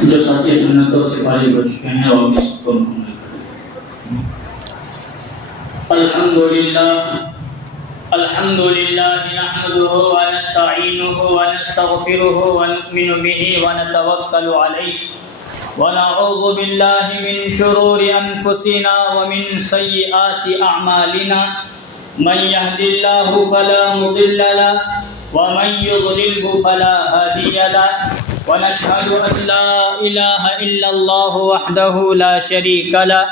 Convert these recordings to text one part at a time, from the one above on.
جو ساتھی سنتوں سے فارغ ہو چکے ہیں اور اس کو مکمل کریں۔ الحمدللہ نحمده ونستعینه ونستغفره ونؤمن به ونتوکل علیہ ونعوذ باللہ من شرور انفسنا ومن سیئات اعمالنا من يهد الله فلا مضل له ومن يضلل فلا هادي له ونشهد أن لا إله إلا الله وحده لا شريك له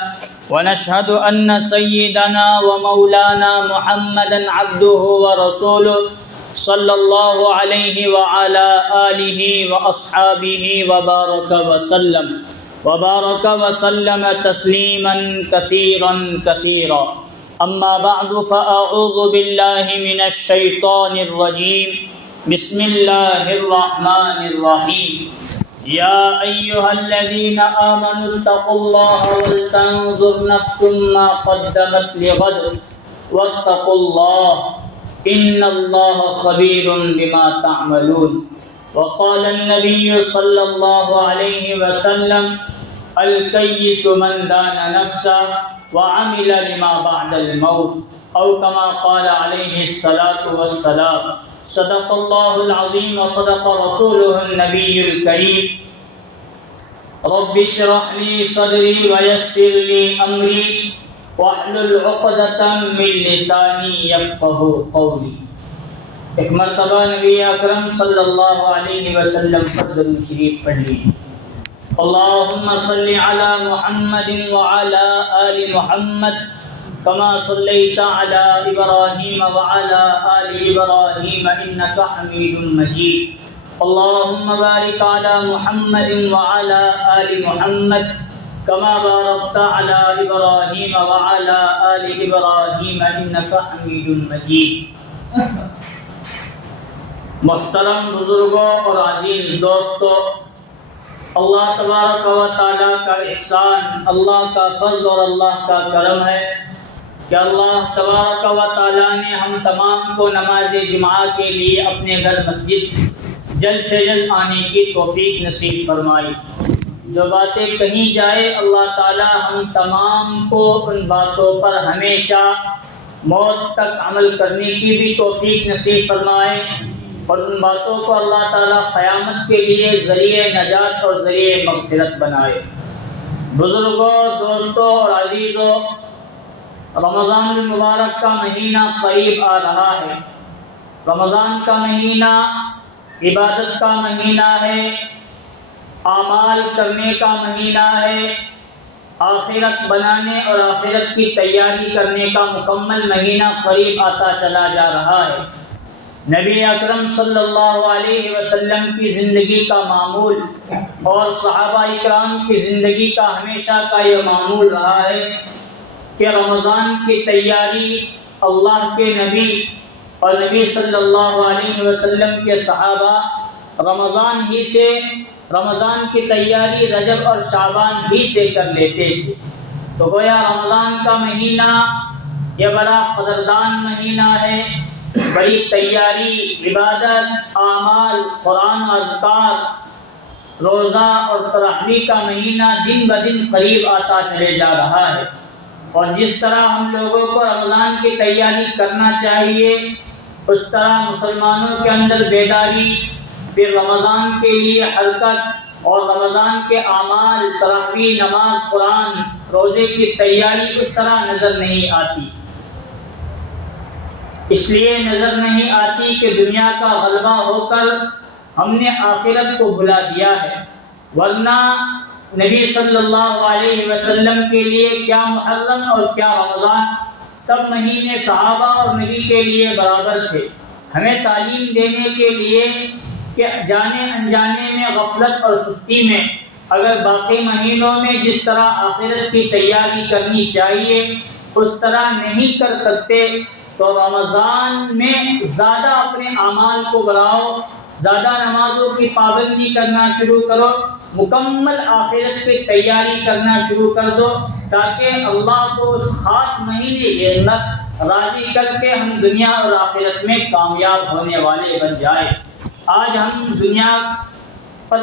ونشهد أن سيدنا ومولانا محمدا عبده ورسوله صلى الله عليه وعلى آله وأصحابه وبارك وسلم تسليما كثيرا كثيرا أما بعد فأعوذ بالله من الشيطان الرجيم بسم الله الرحمن الرحيم يا أيها الذين آمنوا اتقوا الله ولتنظر نفس ما قدمت لغد واتقوا الله إن الله خبير بما تعملون وقال النبي صلى الله عليه وسلم الكيس من دان نفسه وعمل لما بعد الموت أو كما قال عليه الصلاة والسلام صدق الله العظيم وصدق رسوله النبي الكريم رب اشرح لي صدري ويسر لي أمري واحلل عقدة من لساني يفقه قولي۔ ایک مرتبہ نبی اکرم صلی اللہ علیہ وسلم پر درود شریف پڑھ لی۔ اللهم صل على محمد وعلى آل محمد كما صليت على إبراهيم وعلى آل إبراهيم إنك حميد مجيد اللهم بارك على محمد وعلى آل محمد كما باركت على إبراهيم وعلى آل إبراهيم إنك حميد مجيد۔ محترم بزرگوں اور عزیز دوستو، اللہ تبارک و تعالیٰ کا احسان، اللہ کا فضل اور اللہ کا کرم ہے کہ اللہ تبارک و تعالیٰ نے ہم تمام کو نماز جمعہ کے لیے اپنے گھر مسجد جلد سے جلد آنے کی توفیق نصیب فرمائی۔ جو باتیں کہیں جائے اللہ تعالیٰ ہم تمام کو ان باتوں پر ہمیشہ موت تک عمل کرنے کی بھی توفیق نصیب فرمائے اور ان باتوں کو اللہ تعالیٰ قیامت کے لیے ذریعہ نجات اور ذریعہ مغفرت بنائے۔ بزرگوں، دوستوں اور عزیزوں، رمضان المبارک کا مہینہ قریب آ رہا ہے۔ رمضان کا مہینہ عبادت کا مہینہ ہے، اعمال کرنے کا مہینہ ہے، آخرت بنانے اور آخرت کی تیاری کرنے کا مکمل مہینہ قریب آتا چلا جا رہا ہے۔ نبی اکرم صلی اللہ علیہ وسلم کی زندگی کا معمول اور صحابہ اکرام کی زندگی کا ہمیشہ کا یہ معمول رہا ہے کہ رمضان کی تیاری اللہ کے نبی اور نبی صلی اللہ علیہ وسلم کے صحابہ رمضان کی تیاری رجب اور شعبان ہی سے کر لیتے تھے۔ تو گویا رمضان کا مہینہ یہ بڑا قدردان مہینہ ہے، بڑی تیاری، عبادت، اعمال، قرآن و اذکار، روزہ اور تراویح کا مہینہ دن بدن قریب آتا چلے جا رہا ہے۔ اور جس طرح ہم لوگوں کو رمضان کی تیاری کرنا چاہیے اس طرح مسلمانوں کے اندر بیداری، پھر رمضان کے لیے حرکت اور رمضان کے اعمال، تراویح، نماز، قرآن، روزے کی تیاری اس طرح نظر نہیں آتی۔ اس لیے نظر نہیں آتی کہ دنیا کا غلبہ ہو کر ہم نے آخرت کو بھلا دیا ہے، ورنہ نبی صلی اللہ علیہ وسلم کے لیے کیا محرم اور کیا رمضان، سب مہینے صحابہ اور نبی کے لیے برابر تھے۔ ہمیں تعلیم دینے کے لیے کہ جانے انجانے میں، غفلت اور سستی میں اگر باقی مہینوں میں جس طرح آخرت کی تیاری کرنی چاہیے اس طرح نہیں کر سکتے تو رمضان میں زیادہ اپنے اعمال کو بڑھاؤ، زیادہ نمازوں کی پابندی کرنا شروع کرو، مکمل آخرت کی تیاری کرنا شروع کر دو تاکہ اللہ کو اس خاص مہینے کے اندر راضی کر کے ہم دنیا اور آخرت میں کامیاب ہونے والے بن جائیں۔ آج ہم دنیا پر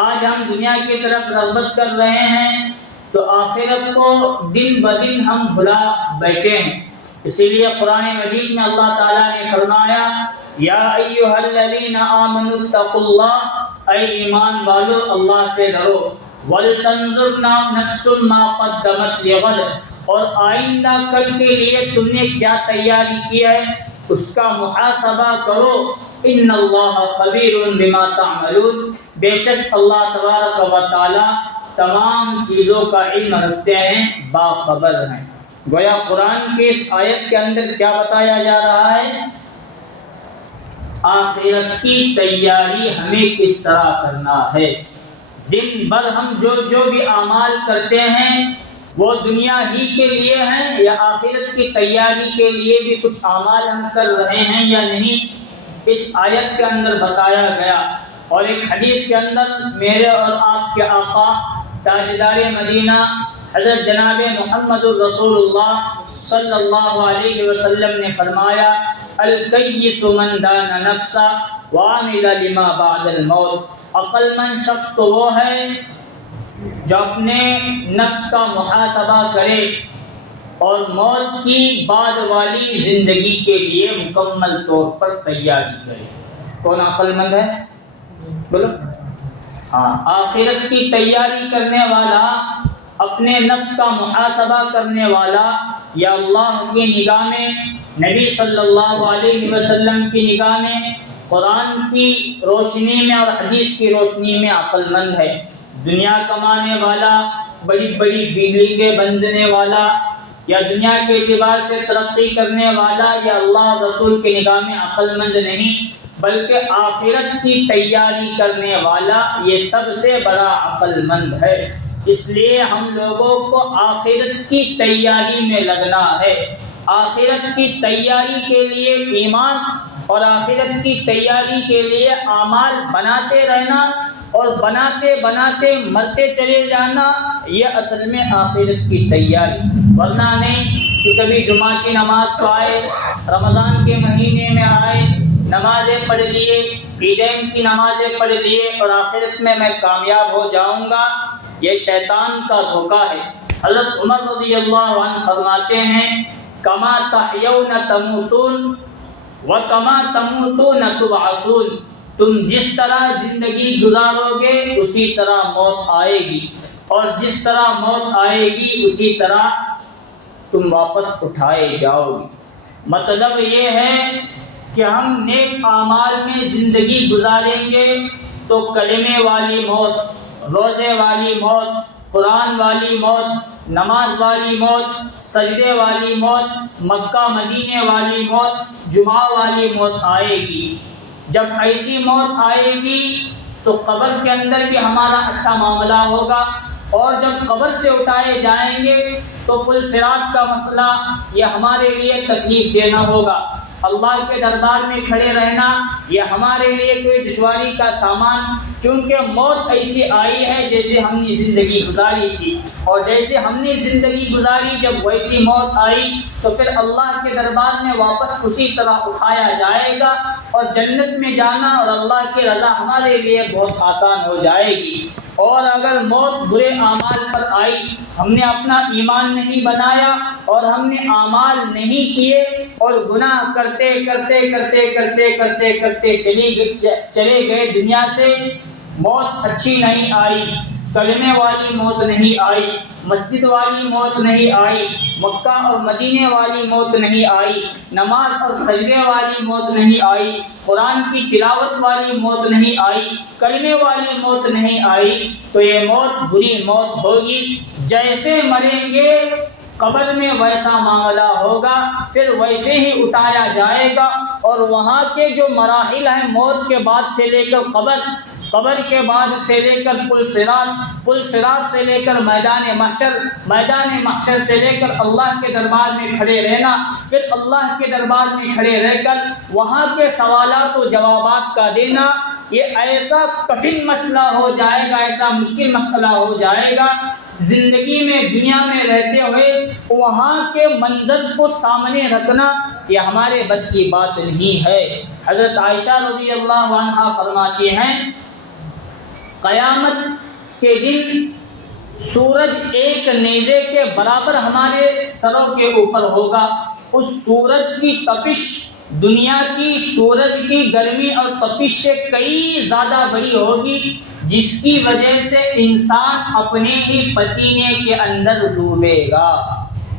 آج ہم دنیا کی طرف رغبت کر رہے ہیں تو آخرت کو دن بدن ہم بھلا بیٹھے ہیں۔ اسی لیے قرآن مجید میں اللہ تعالیٰ نے فرمایا یا ایھا الذین آمنوا اتقوا اللہ، اے ایمان والو اللہ سے ڈرو، وَلْتَنظُرْ نَفْسٌ مَا قَدَّمَتْ لِغَدٍ، اور آئندہ کل کے لیے تم نے کیا تیاری کی ہے اس کا محاسبہ کرو، ان اللہ خبیر بما تعملون، بے شک اللہ تبارک و تعالی تمام چیزوں کا علم رکھتے ہیں، باخبر ہیں۔ گویا قرآن کی اس آیت کے اندر کیا بتایا جا رہا ہے؟ آخرت کی تیاری ہمیں کس طرح کرنا ہے۔ دن بھر ہم جو بھی اعمال کرتے ہیں وہ دنیا ہی کے لیے ہیں یا آخرت کی تیاری کے لیے بھی کچھ اعمال ہم کر رہے ہیں یا نہیں، اس آیت کے اندر بتایا گیا۔ اور ایک حدیث کے اندر میرے اور آپ کے آقا تاجدار مدینہ حضرت جناب محمد الرسول اللہ صلی اللہ علیہ وسلم نے فرمایا الکیس من دان نفسا وعمل لما بعد الموت، عقل مند شخص تو وہ ہے جو اپنے نفس کا محاسبہ کرے اور موت کی بعد والی زندگی کے لیے مکمل طور پر تیاری کرے۔ کون عقل مند ہے؟ بولو۔ ہاں، آخرت کی تیاری کرنے والا، اپنے نفس کا محاسبہ کرنے والا، یا اللہ کی نگاہ میں، نبی صلی اللہ علیہ وسلم کی نگاہ میں، قرآن کی روشنی میں اور حدیث کی روشنی میں عقل مند ہے۔ دنیا کمانے والا، بڑی بڑی بلڈنگیں بنانے والا، یا دنیا کے اعتبار سے ترقی کرنے والا، یا اللہ رسول کی نگاہ میں عقل مند نہیں، بلکہ آخرت کی تیاری کرنے والا یہ سب سے بڑا عقل مند ہے۔ اس لیے ہم لوگوں کو آخرت کی تیاری میں لگنا ہے۔ آخرت کی تیاری کے لیے ایمان اور آخرت کی تیاری کے لیے اعمال بناتے رہنا اور بناتے بناتے مرتے چلے جانا، یہ اصل میں آخرت کی تیاری۔ ورنہ نہیں کہ کبھی جمعہ کی نماز تو آئے، رمضان کے مہینے میں آئے، نمازیں پڑھ لیے، عیدین کی نمازیں پڑھ لیے اور آخرت میں کامیاب ہو جاؤں گا، یہ شیطان کا دھوکہ ہے۔ حضرت عمر رضی اللہ عنہ فرماتے ہیں کما تحیون تموتون وکما تموتون تبعثون، تم جس طرح زندگی گزارو گے اسی طرح موت آئے گی، اور جس طرح موت آئے گی اسی طرح تم واپس اٹھائے جاؤ گے۔ مطلب یہ ہے کہ ہم نیک اعمال میں زندگی گزاریں گے تو کلمے والی موت، روزے والی موت، قرآن والی موت، نماز والی موت، سجدے والی موت، مکہ مدینے والی موت، جمعہ والی موت آئے گی۔ جب ایسی موت آئے گی تو قبر کے اندر بھی ہمارا اچھا معاملہ ہوگا، اور جب قبر سے اٹھائے جائیں گے تو پل صراط کا مسئلہ یہ ہمارے لیے تکلیف دینا ہوگا۔ اللہ کے دربار میں کھڑے رہنا یہ ہمارے لیے کوئی دشواری کا سامان، کیونکہ موت ایسی آئی ہے جیسے ہم نے زندگی گزاری تھی، اور جیسے ہم نے زندگی گزاری جب ویسی موت آئی تو پھر اللہ کے دربار میں واپس اسی طرح اٹھایا جائے گا، اور جنت میں جانا اور اللہ کی رضا ہمارے لیے بہت آسان ہو جائے گی۔ اور اگر موت برے اعمال پر آئی، ہم نے اپنا ایمان نہیں بنایا اور ہم نے اعمال نہیں کیے اور گناہ کرتے کرتے کرتے کرتے کرتے کرتے چلے گئے دنیا سے، موت اچھی نہیں آئی، کلمے والی موت نہیں آئی، مسجد والی موت نہیں آئی، مکہ اور مدینے والی موت نہیں آئی، نماز اور سجدے والی موت نہیں آئی، قرآن کی تلاوت والی موت نہیں آئی، کلمے والی موت نہیں آئی، تو یہ موت بری موت ہوگی۔ جیسے مریں گے قبر میں ویسا معاملہ ہوگا، پھر ویسے ہی اٹھایا جائے گا، اور وہاں کے جو مراحل ہیں موت کے بعد سے لے کر قبر کے بعد سے لے کر پل صراط سے لے کر میدان محشر سے لے کر اللہ کے دربار میں کھڑے رہنا، پھر اللہ کے دربار میں کھڑے رہ کر وہاں کے سوالات و جوابات کا دینا، یہ ایسا کٹھن مسئلہ ہو جائے گا، ایسا مشکل مسئلہ ہو جائے گا، زندگی میں دنیا میں رہتے ہوئے وہاں کے منظر کو سامنے رکھنا یہ ہمارے بس کی بات نہیں ہے۔ حضرت عائشہ رضی اللہ عنہا فرماتی ہیں قیامت کے دن سورج ایک نیزے کے برابر ہمارے سروں کے اوپر ہوگا. اس سورج کی تپش دنیا کی سورج کی گرمی اور تپش سے کئی زیادہ بڑی ہوگی، جس کی وجہ سے انسان اپنے ہی پسینے کے اندر ڈوبے گا.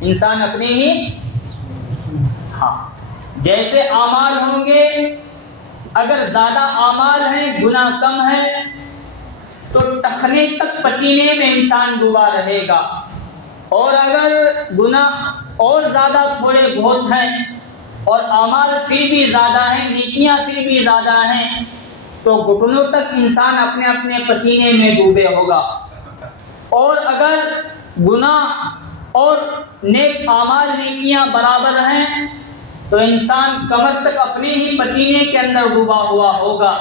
انسان اپنے ہی جیسے اعمال ہوں گے، اگر زیادہ اعمال ہیں، گناہ کم ہے، تو ٹخنے تک پسینے میں انسان ڈوبا رہے گا. اور اگر گناہ اور زیادہ تھوڑے بہت ہیں اور اعمال پھر بھی زیادہ ہیں، نیکیاں پھر بھی زیادہ ہیں، تو گھٹنوں تک انسان اپنے اپنے پسینے میں ڈوبے ہوگا. اور اگر گناہ اور نیک اعمال نیکیاں برابر ہیں تو انسان کمر تک اپنے ہی پسینے کے اندر ڈوبا ہوا ہوگا.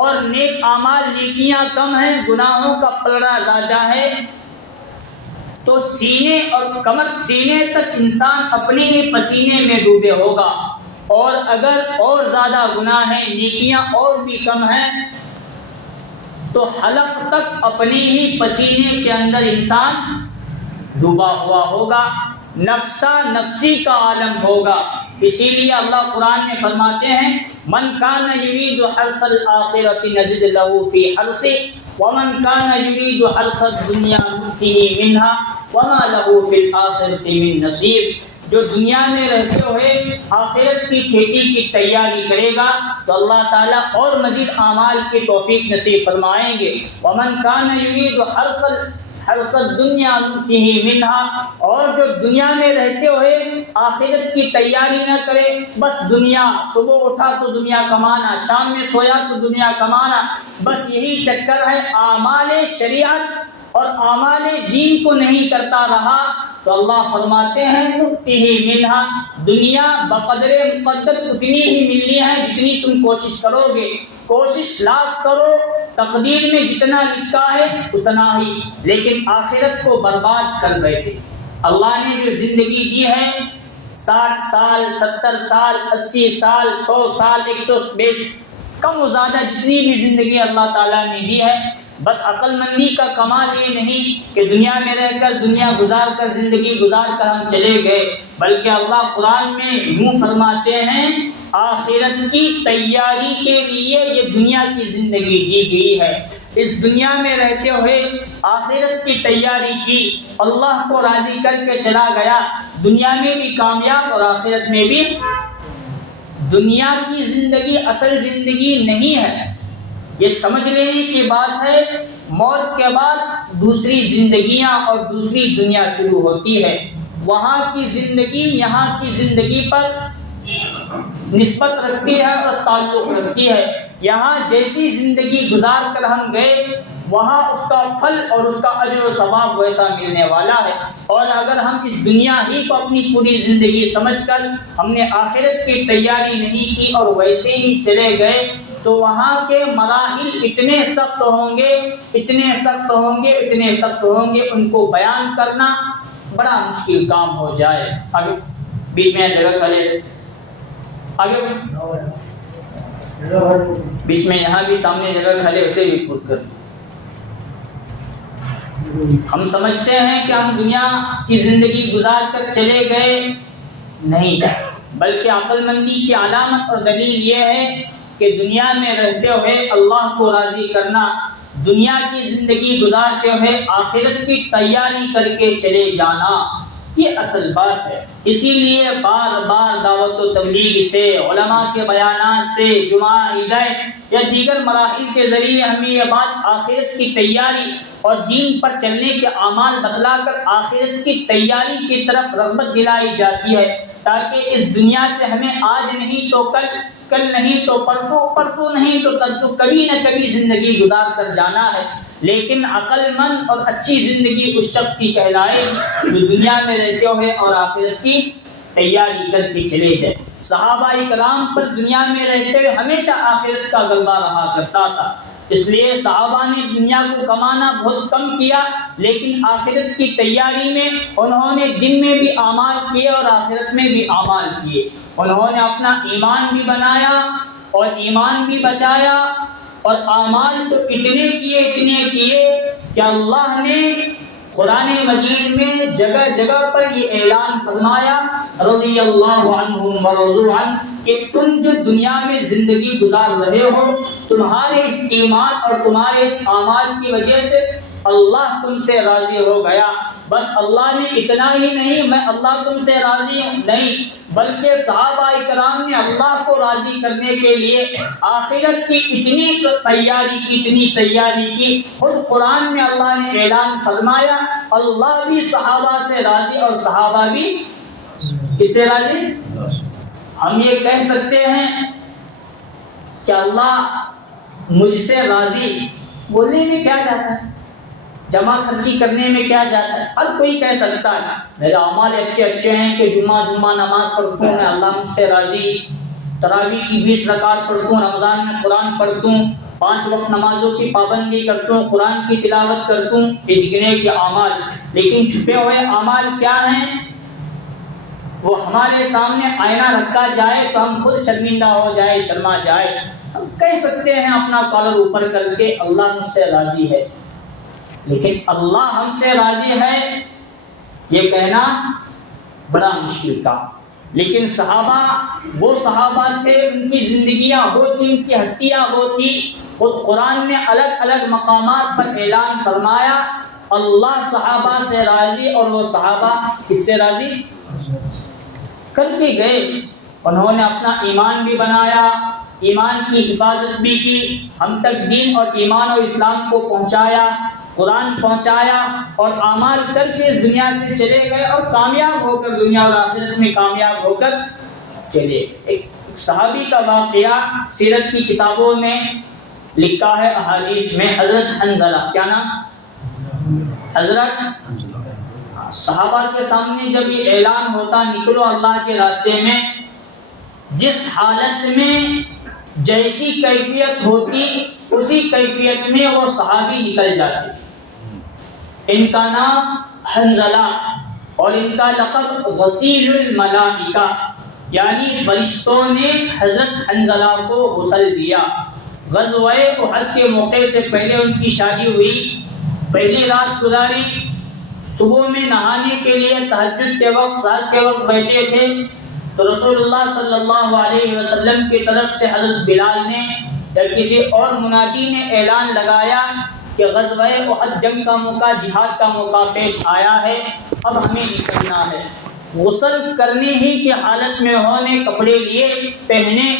اور نیک اعمال نیکیاں کم ہیں، گناہوں کا پلڑا زیادہ ہے، تو سینے اور کمر سینے تک انسان اپنے ہی پسینے میں ڈوبے ہوگا. اور اگر اور زیادہ گناہ ہیں، نیکیاں اور بھی کم ہیں، تو حلق تک اپنے ہی پسینے کے اندر انسان ڈوبا ہوا ہوگا. نفسا نفسی کا عالم ہوگا. اسی لیے اللہ قرآن میں فرماتے ہیں من کان یرید حرث الآخرۃ نزد له فی حرثه ومن کان یرید حرث الدنیا نؤتہ منہا وما له فی الآخرۃ من نصیب. جو دنیا میں رہتے ہوئے آخرت کی کھیتی کی تیاری کرے گا تو اللہ تعالیٰ اور مزید اعمال کی توفیق نصیب فرمائیں گے. ومن کان یرید حرث الدنیا نؤتہ منہا، اور جو دنیا میں رہتے ہوئے آخرت کی تیاری نہ کرے، بس دنیا، صبح اٹھا تو دنیا کمانا، شام میں سویا تو دنیا کمانا، بس یہی چکر ہے، اعمال شریعت اور اعمال دین کو نہیں کرتا رہا، تو اللہ فرماتے ہیں نؤتہ منہا، دنیا بقدر مقدر اتنی ہی ملنی ہے جتنی تم کوشش کرو گے. کوشش لاکھ کرو، تقدیر میں جتنا لکھا ہے اتنا ہی، لیکن آخرت کو برباد کر بیٹھے. اللہ نے جو زندگی دی ہے 60 سال 70 سال 80 سال 100 سال 120 کم و زیادہ جتنی بھی زندگی اللہ تعالیٰ نے دی ہے، بس عقل مندی کا کمال یہ نہیں کہ دنیا میں رہ کر دنیا گزار کر زندگی گزار کر ہم چلے گئے، بلکہ اللہ قرآن میں یوں فرماتے ہیں آخرت کی تیاری کے لیے یہ دنیا کی زندگی دی گئی ہے. اس دنیا میں رہتے ہوئے آخرت کی تیاری کی، اللہ کو راضی کر کے چلا گیا، دنیا میں بھی کامیاب اور آخرت میں بھی. دنیا کی زندگی اصل زندگی نہیں ہے، یہ سمجھ لینے کی بات ہے. موت کے بعد دوسری زندگیاں اور دوسری دنیا شروع ہوتی ہے. وہاں کی زندگی یہاں کی زندگی پر نسبت رکھتی ہے اور تعلق رکھتی ہے. یہاں جیسی زندگی گزار کر ہم گئے، وہاں اس کا پھل اور اس کا اجر و ثواب ویسا ملنے والا ہے. اور اگر ہم اس دنیا ہی کو اپنی پوری زندگی سمجھ کر ہم نے آخرت کی تیاری نہیں کی اور ویسے ہی چلے گئے، تو وہاں کے مراحل اتنے سخت ہوں گے، اتنے سخت ہوں گے، اتنے سخت ہوں گے، ان کو بیان کرنا بڑا مشکل کام ہو جائے. ابھی بیچ میں جگہ کھلے، آگے بیچ میں یہاں بھی سامنے جگہ کھلے، اسے بھی پور کر. ہم سمجھتے ہیں کہ ہم دنیا کی زندگی گزار کر چلے گئے، نہیں، بلکہ عقل مندی کی علامت اور دلیل یہ ہے کہ دنیا میں رہتے ہوئے اللہ کو راضی کرنا، دنیا کی زندگی گزارتے ہوئے آخرت کی تیاری کر کے چلے جانا، یہ اصل بات ہے. اسی لیے بار بار دعوت و تبلیغ سے، علماء کے بیانات سے، جمعہ عیدین یا دیگر مراحل کے ذریعے ہمیں یہ بات آخرت کی تیاری اور دین پر چلنے کے اعمال بتلا کر آخرت کی تیاری کی طرف رغبت دلائی جاتی ہے، تاکہ اس دنیا سے ہمیں آج نہیں تو کل، کل نہیں تو پرسوں، پرسوں نہیں تو ترسوں، کبھی نہ کبھی زندگی گزار کر جانا ہے. لیکن عقل مند اور اچھی زندگی اس شخص کی کہلائے جو دنیا میں رہتے ہوئے اور آخرت کی تیاری کر کے چلے جائے. صحابہ کرام پر دنیا میں رہتے ہوئے ہمیشہ آخرت کا غلبہ رہا کرتا تھا، اس لیے صحابہ نے دنیا کو کمانا بہت کم کیا، لیکن آخرت کی تیاری میں انہوں نے دن میں بھی اعمال کیے اور آخرت میں بھی اعمال کیے. انہوں نے اپنا ایمان بھی بنایا اور ایمان بھی بچایا اور اعمال تو اتنے کیے کہ اللہ نے قرآن مجید میں جگہ جگہ پر یہ اعلان فرمایا رضی اللہ عنہم ورضوا عنہ کہ تم جو دنیا میں زندگی گزار رہے ہو تمہارے اس ایمان اور تمہارے اس اعمال کی وجہ سے اللہ تم سے راضی ہو گیا. بس اللہ نے اتنا ہی نہیں میں اللہ تم سے راضی ہوں نہیں بلکہ صحابہ کرام نے اللہ کو راضی کرنے کے لیے آخرت کی اتنی تیاری کی. خود قرآن میں اللہ نے اعلان فرمایا اللہ بھی صحابہ سے راضی اور صحابہ بھی کس سے راضی. ہم یہ کہہ سکتے ہیں کہ اللہ مجھ سے راضی بولنے میں کیا جاتا ہے, جمع خرچی کرنے میں کیا جاتا ہے. ہر کوئی کہہ سکتا ہے میرے اعمال اچھے ہیں کہ جمعہ نماز پڑھتا ہوں میں اللہ مجھ سے راضی, تراویح کی 20 رکعت پڑھتا ہوں, رمضان میں قرآن پڑھتا ہوں, 5 وقت نمازوں کی پابندی کرتا ہوں, قرآن کی تلاوت کرتا ہوں. یہ دکھنے کے اعمال, لیکن چھپے ہوئے اعمال کیا ہیں وہ ہمارے سامنے آئینہ رکھا جائے تو ہم خود شرمندہ ہو جائے, شرما جائے. ہم کہہ سکتے ہیں اپنا کالر اوپر کر کے اللہ مجھ سے راضی ہے, لیکن اللہ ہم سے راضی ہے یہ کہنا بڑا مشکل تھا. لیکن صحابہ وہ صحابہ تھے, ان کی زندگیاں وہ تھی, ان کی ہستیاں وہ تھی. خود قرآن نے الگ الگ مقامات پر اعلان فرمایا اللہ صحابہ سے راضی اور وہ صحابہ کس سے راضی کر کے گئے. انہوں نے اپنا ایمان بھی بنایا, ایمان کی حفاظت بھی کی, ہم تک دین اور ایمان اور اسلام کو پہنچایا, قرآن پہنچایا اور اعمال کر کے اس دنیا سے چلے گئے اور کامیاب ہو کر دنیا اور آخرت میں کامیاب ہو کر چلے. ایک صحابی کا واقعہ سیرت کی کتابوں میں لکھا ہے, احادیث میں. حضرت حنظلہ, کیا نام؟ حضرت صحابہ کے سامنے جب یہ اعلان ہوتا نکلو اللہ کے راستے میں, جس حالت میں جیسی کیفیت ہوتی اسی کیفیت میں وہ صحابی نکل جاتے. ان کا نام حنظلہ اور ان کا لقب غسیل الملائکہ, یعنی فرشتوں نے حضرت حنظلہ کو غسل دیا. غزوہ احد کے موقع سے پہلے ان کی شادی ہوئی, پہلی رات گزاری, صبح میں نہانے کے لیے تہجد کے وقت سحر کے وقت بیٹھے تھے تو رسول اللہ صلی اللہ علیہ وسلم کی طرف سے حضرت بلال نے یا کسی اور منادی نے اعلان لگایا کہ غزوہ احد جنگ کا موقع, جہاد کا موقع پیش آیا ہے, اب ہمیں نکلنا ہے. غسل کرنے ہی کی حالت میں انہوں نے کپڑے لیے پہنے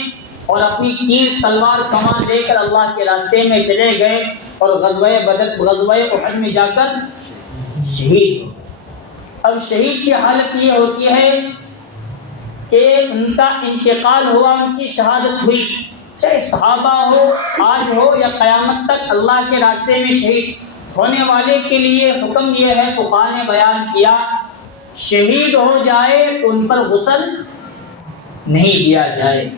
اور اپنی تیر تلوار کمان لے کر اللہ کے راستے میں چلے گئے اور غزوہ احد میں جا کر شہید. اب شہید کی حالت یہ ہوتی ہے کہ ان کا انتقال ہوا, ان کی شہادت ہوئی, چاہے صحابہ ہو, آج ہو یا قیامت تک اللہ کے راستے میں شہید ہونے والے کے لیے حکم یہ ہے, فقہاء نے بیان کیا شہید ہو جائے تو ان پر غسل نہیں دیا جائے,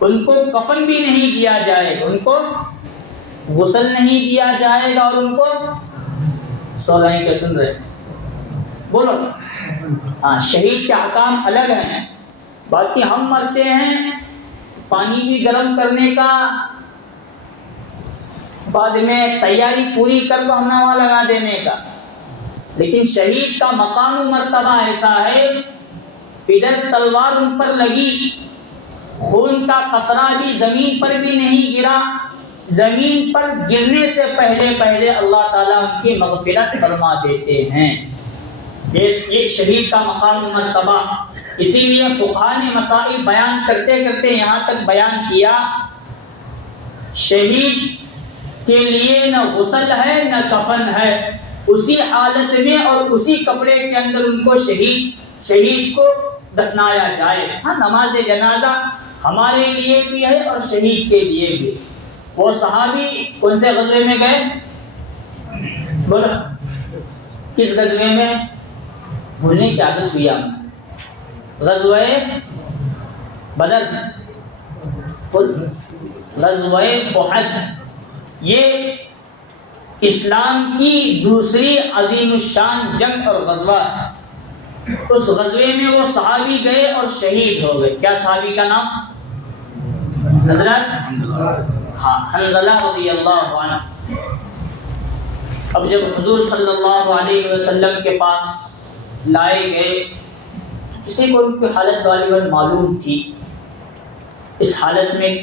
ان کو کفن بھی نہیں دیا جائے, ان کو غسل نہیں دیا جائے گا اور ان کو سو رہے ہیں کہ سن رہے بولو. ہاں, شہید کے احکام الگ ہیں. باقی ہم مرتے ہیں پانی بھی گرم کرنے کا, بعد میں تیاری پوری کر کو ہم نامہ لگا دینے کا, لیکن شہید کا مقام و مرتبہ ایسا ہے ادھر تلوار ان پر لگی, خون کا قطرہ بھی زمین پر بھی نہیں گرا, زمین پر گرنے سے پہلے اللہ تعالیٰ ان کی مغفرت فرما دیتے ہیں. ایک شہید کا مقام و مرتبہ. اسی لیے فقہاء نے مسائل بیان کرتے کرتے یہاں تک بیان کیا شہید کے لیے نہ غسل ہے نہ کفن ہے, اسی حالت میں اور اسی کپڑے کے اندر ان کو شہید کو دفنایا جائے. ہاں, نماز جنازہ ہمارے لیے بھی ہے اور شہید کے لیے بھی. وہ صحابی کون سے غزوے میں گئے بولو, کس غزوے میں؟ بھولنے کی عادت ہوئی ہم. غزوہ بدر, غزوہ احد, یہ اسلام کی دوسری عظیم الشان جنگ اور غزوہ. اس غزوے میں وہ صحابی گئے اور شہید ہو گئے. کیا صحابی کا نام؟ حضرت حنظلہ رضی اللہ عنہ اب جب حضور صلی اللہ علیہ وسلم کے پاس لائے گئے، کسی کو ان کی حالت غالباً معلوم تھی، اس حالت میں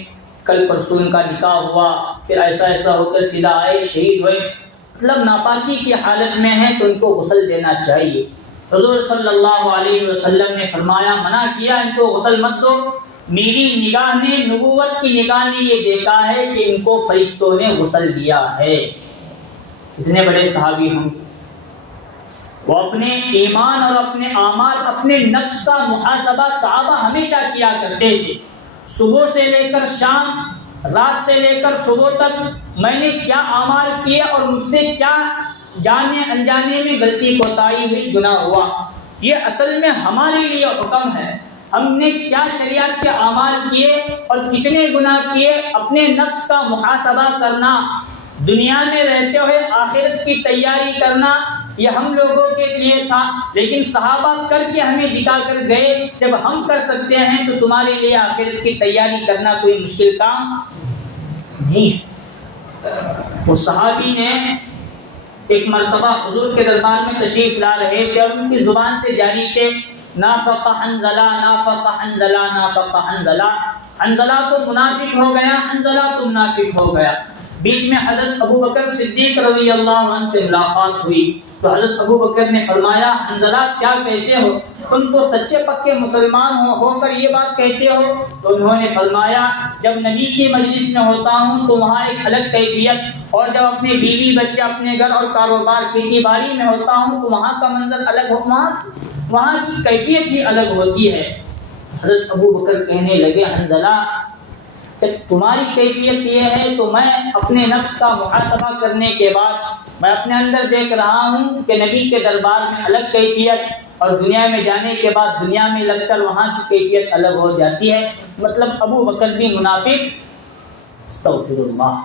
کل پرسوں ان کا نکاح ہوا، پھر ایسا ہو کر سیدھا آئے، شہید ہوئے، مطلب ناپاکی کی حالت میں ہیں تو ان کو غسل دینا چاہیے۔ حضور صلی اللہ علیہ وسلم نے فرمایا، منع کیا ان کو غسل مت دو، میری نگاہ نے، نبوت کی نگاہ نے یہ دیکھا ہے کہ ان کو فرشتوں نے غسل دیا ہے۔ اتنے بڑے صحابی ہوں گے، وہ اپنے ایمان اور اپنے اعمال، اپنے نفس کا محاسبہ صحابہ ہمیشہ کیا کرتے تھے۔ صبح سے لے کر شام، رات سے لے کر صبح تک میں نے کیا اعمال کیے اور مجھ سے کیا جانے انجانے میں غلطی کوتاہی ہوئی، گناہ ہوا، یہ اصل میں ہمارے لیے حکم ہے۔ ہم نے کیا شریعت کے اعمال کیے اور کتنے گناہ کیے، اپنے نفس کا محاسبہ کرنا، دنیا میں رہتے ہوئے آخرت کی تیاری کرنا، یہ ہم لوگوں کے لیے تھا، لیکن صحابہ کر کے ہمیں دکھا کر گئے، جب ہم کر سکتے ہیں تو تمہارے لیے آخرت کی تیاری کرنا کوئی مشکل کام نہیں ہے۔ وہ صحابی نے ایک مرتبہ حضور کے دربار میں تشریف لا رہے تھے اور ان کی زبان سے جاری تھے، نافق حنظلہ، نافق حنظلہ، نافق حنظلہ، حنظلہ تو منافق ہو گیا، حنظلہ تو منافق ہو گیا۔ بیچ میں حضرت ابو بکر صدیق رضی اللہ عنہ سے ملاقات ہوئی تو حضرت ابو بکر نے فرمایا، حنظلہ کیا کہتے ہو، تم تو سچے پکے مسلمان ہو کر یہ بات کہتے ہو؟ تو انہوں نے فرمایا، جب نبی کی مجلس میں ہوتا ہوں تو وہاں ایک الگ کیفیت، اور جب اپنے بیوی بچے، اپنے گھر اور کاروبار، کھیتی باڑی میں ہوتا ہوں تو وہاں کا منظر الگ ہو، وہاں کی کیفیت ہی الگ ہوتی ہے۔ حضرت ابو بکر کہنے لگے، حنظلہ جب تمہاری کیفیت یہ ہے تو میں اپنے نفس کا محاسبہ کرنے کے بعد میں اپنے اندر دیکھ رہا ہوں کہ نبی کے دربار میں الگ کیفیت اور دنیا میں جانے کے بعد دنیا میں لگ کر وہاں کی کیفیت الگ ہو جاتی ہے۔ مطلب ابو بکر بھی منافق، استغفر اللہ۔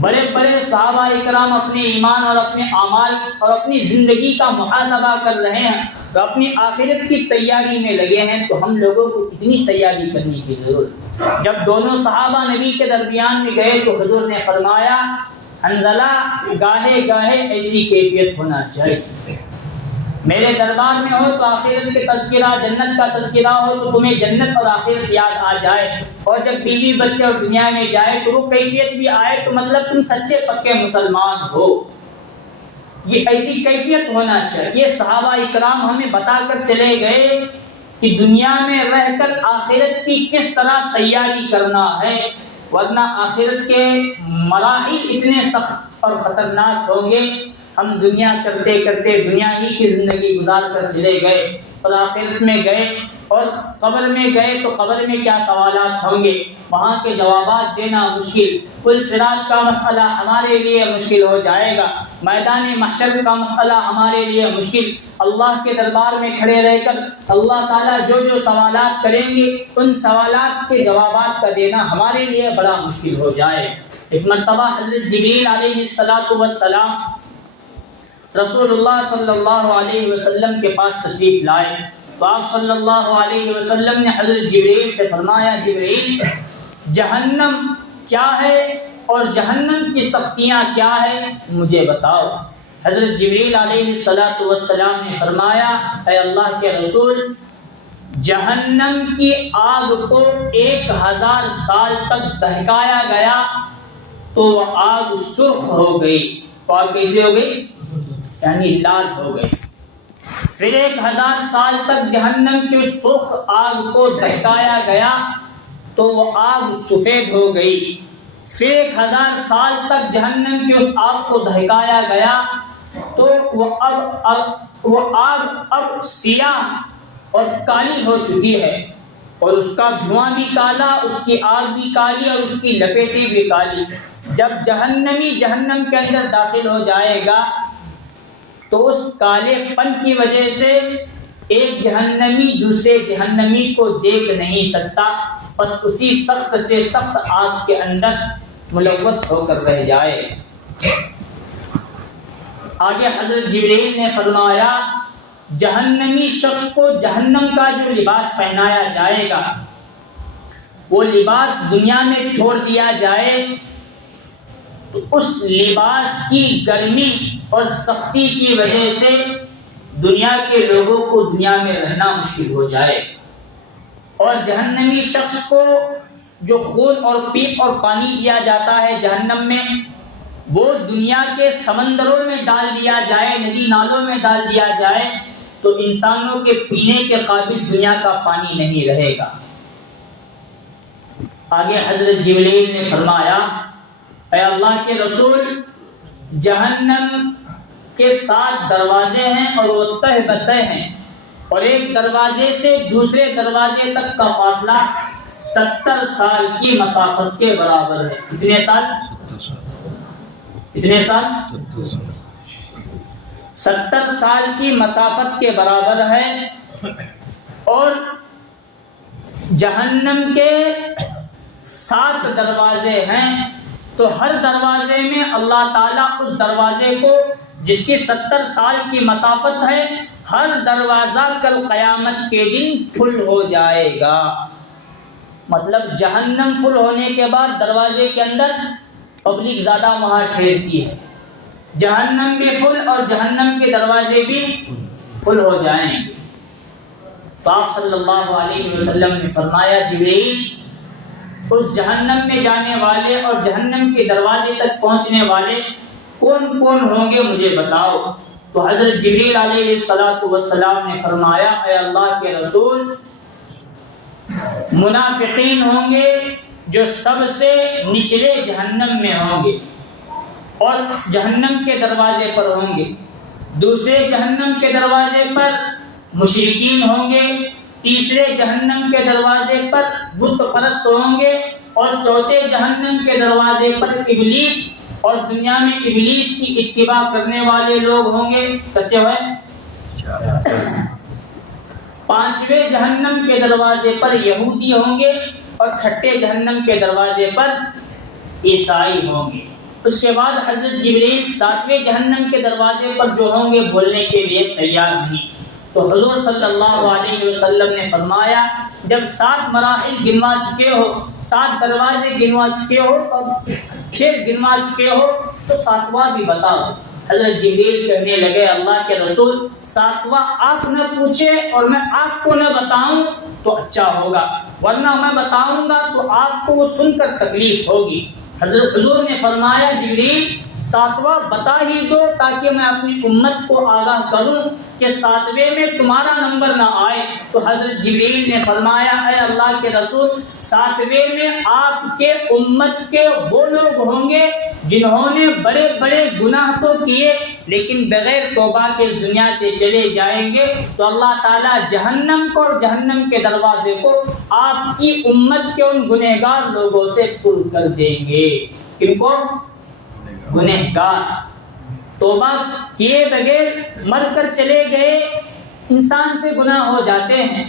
بڑے بڑے صحابہ اکرام اپنے ایمان اور اپنے اعمال اور اپنی زندگی کا محاسبہ کر رہے ہیں اور اپنی آخرت کی تیاری میں لگے ہیں، تو ہم لوگوں کو کتنی تیاری کرنے کی ضرورت ہے۔ جب دونوں صحابہ نبی کے درمیان میں گئے تو حضور نے فرمایا، حنظلہ گاہے گاہے ایسی کیفیت ہونا چاہیے، میرے دربار میں ہو تو آخرت کے تذکرہ، جنت کا تذکرہ ہو تو تمہیں جنت اور آخرت یاد آ جائے، اور جب بیوی بچے اور دنیا میں جائے تو وہ کیفیت بھی آئے، تو مطلب تم سچے پکے مسلمان ہو۔ یہ ایسی کیفیت ہونا چاہیے۔ صحابہ اکرام ہمیں بتا کر چلے گئے کہ دنیا میں رہ کر آخرت کی کس طرح تیاری کرنا ہے، ورنہ آخرت کے مراحل اتنے سخت اور خطرناک ہوں گے۔ ہم دنیا کرتے کرتے دنیا ہی کی زندگی گزار کر چلے گئے اور آخرت میں گئے اور قبر میں گئے تو قبر میں کیا سوالات ہوں گے، وہاں کے جوابات دینا مشکل، پل صراط کا مسئلہ ہمارے لیے مشکل ہو جائے گا، میدان محشر کا مسئلہ ہمارے لیے مشکل، اللہ کے دربار میں کھڑے رہ کر اللہ تعالیٰ جو جو سوالات کریں گے ان سوالات کے جوابات کا دینا ہمارے لیے بڑا مشکل ہو جائے۔ ایک مرتبہ حضرت جبریل علیہ السلام رسول اللہ صلی اللہ علیہ وسلم کے پاس تشریف لائے تو آپ صلی اللہ علیہ وسلم نے حضرت جبریل سے فرمایا، جبریل جہنم کیا ہے اور جہنم کی سختیاں کیا ہے مجھے بتاؤ۔ حضرت جبریل علیہ السلام نے فرمایا، اے اللہ کے رسول، جہنم کی آگ کو 1000 سال تک دہکایا گیا تو وہ آگ سرخ ہو گئی۔ تو آگ کیسے ہو گئی؟ یعنی لال ہو گئی۔ پھر 1000 سال تک جہنم کی اس سرخ آگ کو دہکایا گیا تو وہ آگ سفید ہو گئی۔ پھر 1000 سال تک جہنم کی اس آگ کو دہکایا گیا تو وہ آگ اب سیاہ اور کالی ہو چکی ہے، اور اس کا دھواں بھی کالا، اس کی آگ بھی کالی اور اس کی لپیٹیں بھی کالی۔ جب جہنمی جہنم کے اندر داخل ہو جائے گا تو اس کالے پن کی وجہ سے ایک جہنمی دوسرے جہنمی کو دیکھ نہیں سکتا، بس اسی سخت سے سخت آگ کے اندر ملوث ہو کر رہ جائے۔ آگے حضرت جبریل نے فرمایا، جہنمی شخص کو جہنم کا جو لباس پہنایا جائے گا وہ لباس دنیا میں چھوڑ دیا جائے تو اس لباس کی گرمی اور سختی کی وجہ سے دنیا کے لوگوں کو دنیا میں رہنا مشکل ہو جائے، اور جہنمی شخص کو جو خون اور پیپ اور پانی دیا جاتا ہے جہنم میں، وہ دنیا کے سمندروں میں ڈال دیا جائے، ندی نالوں میں ڈال دیا جائے تو انسانوں کے پینے کے قابل دنیا کا پانی نہیں رہے گا۔ آگے حضرت جبریل نے فرمایا، اے اللہ کے رسول، جہنم کے 7 دروازے ہیں اور وہ تہ بتہ ہیں، اور ایک دروازے سے دوسرے دروازے تک کا فاصلہ 70 سال کی مسافت کے برابر ہے۔ کتنے سال؟ کتنے سال؟ 70 سال کی مسافت کے برابر ہے، اور جہنم کے 7 دروازے ہیں، تو ہر دروازے میں اللہ تعالیٰ اس دروازے کو جس کی 70 سال کی مسافت ہے، ہر دروازہ کل قیامت کے دن فل ہو جائے گا۔ مطلب جہنم فل ہونے کے بعد دروازے کے اندر پبلک زیادہ وہاں ٹھہرتی ہے، جہنم بھی فل اور جہنم کے دروازے بھی فل ہو جائیں گے۔ تو آپ صلی اللہ علیہ وسلم نے فرمایا، جبریل، اس جہنم میں جانے والے اور جہنم کے دروازے تک پہنچنے والے کون کون ہوں گے مجھے بتاؤ۔ تو حضرت جبریل علیہ السلام نے فرمایا، اے اللہ کے رسول، منافقین ہوں گے جو سب سے نچلے جہنم میں ہوں گے اور جہنم کے دروازے پر ہوں گے، دوسرے جہنم کے دروازے پر مشرکین ہوں گے، تیسرے جہنم کے دروازے پر بت پرست ہوں گے، اور چوتھے جہنم کے دروازے پر ابلیس اور دنیا میں ابلیس کی اتباع کرنے والے لوگ ہوں گے۔ کہتے ہوئے 5ویں جہنم کے دروازے پر یہودی ہوں گے، اور 6ٹھے جہنم کے دروازے پر عیسائی ہوں گے۔ اس کے بعد حضرت جبریل 7ویں جہنم کے دروازے پر جو ہوں گے بولنے کے لیے تیار نہیں۔ تو حضور صلی اللہ علیہ وسلم نے فرمایا، جب 7 مراحل گنوا چکے ہو، 7 دروازے گنوا چکے ہو اور 6 گنوا چکے ہو تو 7واں بھی بتاؤ۔ حضرت جبریل کہنے لگے، اللہ کے رسول، 7واں آپ نہ پوچھے اور میں آپ کو نہ بتاؤں تو اچھا ہوگا، ورنہ میں بتاؤں گا تو آپ کو وہ سن کر تکلیف ہوگی۔ حضرت حضور نے فرمایا، جبریل 7واں بتا ہی دو تاکہ میں اپنی امت کو آگاہ کروں کہ 7ویں میں تمہارا نمبر نہ آئے۔ تو حضرت جبریل نے فرمایا، اے اللہ کے رسول، 7ویں میں آپ کے امت کے وہ لوگ ہوں گے جنہوں نے بڑے بڑے گناہ تو کیے لیکن بغیر توبہ کے دنیا سے چلے جائیں گے، تو اللہ تعالیٰ جہنم کو اور جہنم کے دروازے کو آپ کی امت کے ان گنہگار لوگوں سے پر کر دیں گے۔ کن کو؟ گنہگار، توبہ کیے بغیر مر کر چلے گئے۔ انسان سے گناہ ہو جاتے ہیں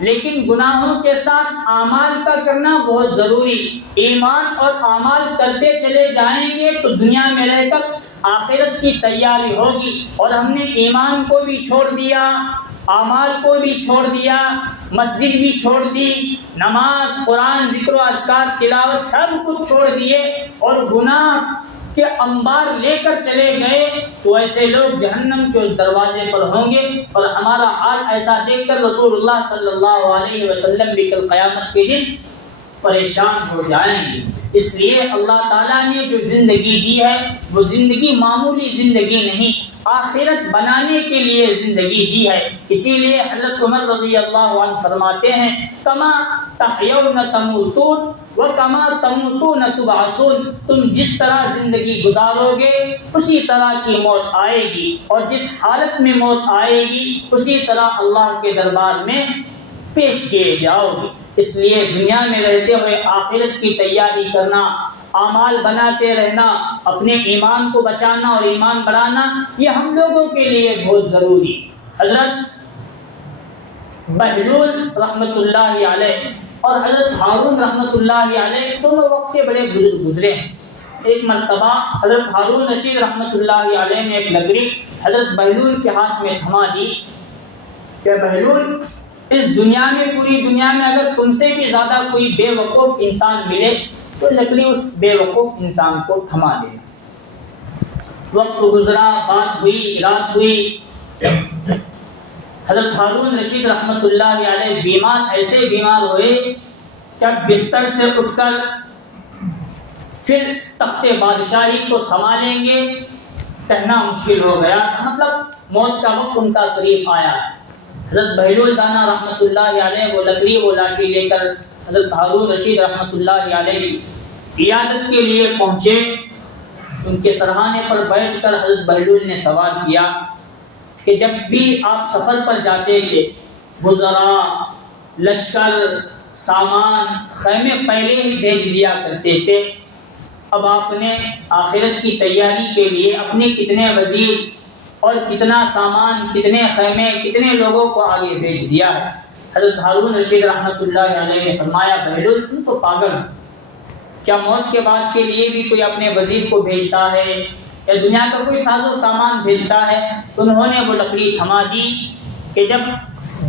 لیکن گناہوں کے ساتھ اعمال کا کرنا بہت ضروری۔ ایمان اور اعمال کرتے چلے جائیں گے تو دنیا میں رہ کر آخرت کی تیاری ہوگی، اور ہم نے ایمان کو بھی چھوڑ دیا، اعمال کو بھی چھوڑ دیا، مسجد بھی چھوڑ دی، نماز، قرآن، ذکر و اذکار، تلاوت سب کچھ چھوڑ دیے اور گناہ کے انبار لے کر چلے گئے، تو ایسے لوگ جہنم کے اس دروازے پر ہوں گے۔ اور ہمارا حال ایسا دیکھ کر رسول اللہ صلی اللہ علیہ وسلم بھی کل قیامت کے دن پریشان ہو جائیں گے۔ اس لیے اللہ تعالیٰ نے جو زندگی دی ہے وہ زندگی معمولی زندگی نہیں، آخرت بنانے کے لیے زندگی دی ہے۔ اسی لیے حضرت عمر رضی اللہ عنہ فرماتے ہیں، کما تحیون تموتون وکما تموتون تبعثون، تم جس طرح زندگی گزارو گے اسی طرح کی موت آئے گی، اور جس حالت میں موت آئے گی اسی طرح اللہ کے دربار میں پیش کیے جاؤ گے۔ اس لیے دنیا میں رہتے ہوئے آخرت کی تیاری کرنا، اعمال بناتے رہنا، اپنے ایمان کو بچانا اور ایمان بڑھانا، یہ ہم لوگوں کے لیے بہت ضروری۔ حضرت بہلول رحمۃ اللہ علیہ اور حضرت ہارون رحمۃ اللہ علیہ دونوں وقت کے بڑے بزرگ گزرے ہیں۔ ایک مرتبہ حضرت ہارون رشید رحمۃ اللہ علیہ نے ایک لکڑی حضرت بہلول کے ہاتھ میں تھما دی کہ بہلول اس دنیا میں پوری دنیا میں اگر تم سے بھی زیادہ کوئی بے وقوف انسان ملے تو لکڑی اس بے وقوف انسان کو تھما دے. وقت گزرا، بات ہوئی، رات ہوئی، حضرت ہارون رشید رحمۃ اللہ علیہ بیمار، ایسے بیمار ہوئے کہ بستر سے اٹھ کر پھر تخت بادشاہی کو سنبھالیں گے کہنا مشکل ہو گیا. مطلب موت کا وقت ان کا قریب آیا. حضرت بہلول دانا رحمۃ اللہ علیہ وہ لکڑی وہ لاٹھی لے کر حضرت ہارون رشید رحمۃ اللہ علیہ عیادت کے لیے پہنچے. ان کے سرہانے پر بیٹھ کر حضرت بہلول نے سوال کیا کہ جب بھی آپ سفر پر جاتے تھے، وزراء، لشکر، سامان، خیمے پہلے ہی بھیج دیا کرتے تھے، اب آپ نے آخرت کی تیاری کے لیے اپنے کتنے وزیر اور کتنا سامان، کتنے خیمے، کتنے لوگوں کو آگے بھیج دیا ہے؟ حضرت ہارون رشید رحمۃ اللہ علیہ نے فرمایا بہلول تم تو پاگل ہو، کیا موت کے بعد کے لیے بھی کوئی اپنے وزیر کو بھیجتا ہے یا دنیا کا کوئی ساز و سامان بھیجتا ہے؟ انہوں نے وہ لکڑی تھما دی کہ جب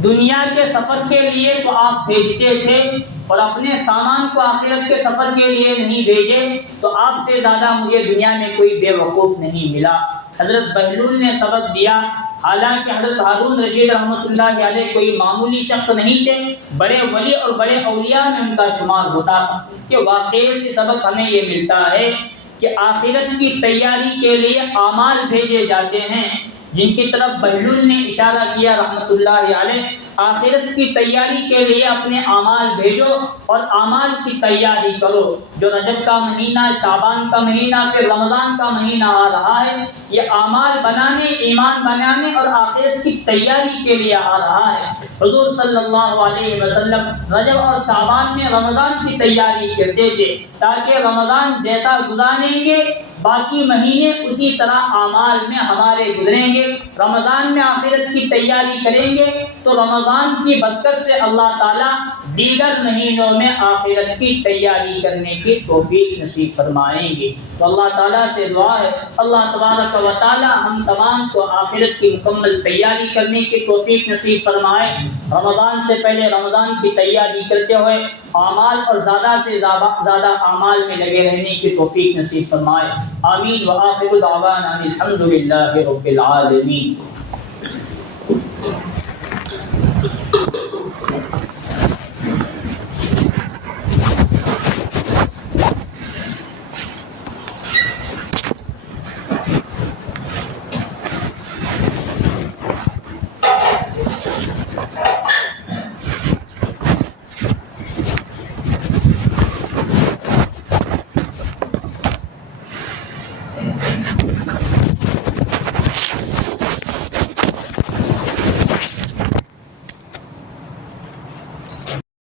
دنیا کے سفر کے لیے تو آپ بھیجتے تھے اور اپنے سامان کو آخرت کے سفر کے لیے نہیں بھیجے، تو آپ سے زیادہ مجھے دنیا میں کوئی بے وقوف نہیں ملا. حضرت بہلول نے سبق دیا. حالانکہ حضرت ہارون رشید رحمۃ اللہ علیہ کوئی معمولی شخص نہیں تھے، بڑے ولی اور بڑے اولیاء میں ان کا شمار ہوتا تھا. کہ واقعے سے سبق ہمیں یہ ملتا ہے کہ آخرت کی تیاری کے لیے اعمال بھیجے جاتے ہیں، جن کی طرف بہلول نے اشارہ کیا رحمۃ اللہ علیہ. آخرت کی تیاری کے لیے اپنے اعمال بھیجو اور اعمال کی تیاری کرو. جو رجب کا مہینہ، شعبان کا مہینہ، پھر رمضان کا مہینہ آ رہا ہے، یہ اعمال بنانے، ایمان بنانے اور آخرت کی تیاری کے لیے آ رہا ہے. حضور صلی اللہ علیہ وسلم رجب اور شعبان میں رمضان کی تیاری کرتے تھے تاکہ رمضان جیسا گزاریں گے باقی مہینے اسی طرح اعمال میں ہمارے گزریں گے. رمضان میں آخرت کی تیاری کریں گے تو رمضان کی برکت سے اللہ تعالیٰ دیگر مہینوں میں آخرت کی تیاری کرنے کی توفیق نصیب فرمائیں گے. تو اللہ تعالیٰ سے دعا ہے اللہ تبارک و تعالیٰ ہم تمام کو آخرت کی مکمل تیاری کرنے کی توفیق نصیب فرمائے. رمضان سے پہلے رمضان کی تیاری کرتے ہوئے اعمال اور زیادہ سے زیادہ اعمال میں لگے رہنے کی توفیق نصیب فرمائے. آمین. وآخر دعوانا الحمدللہ رب العالمین.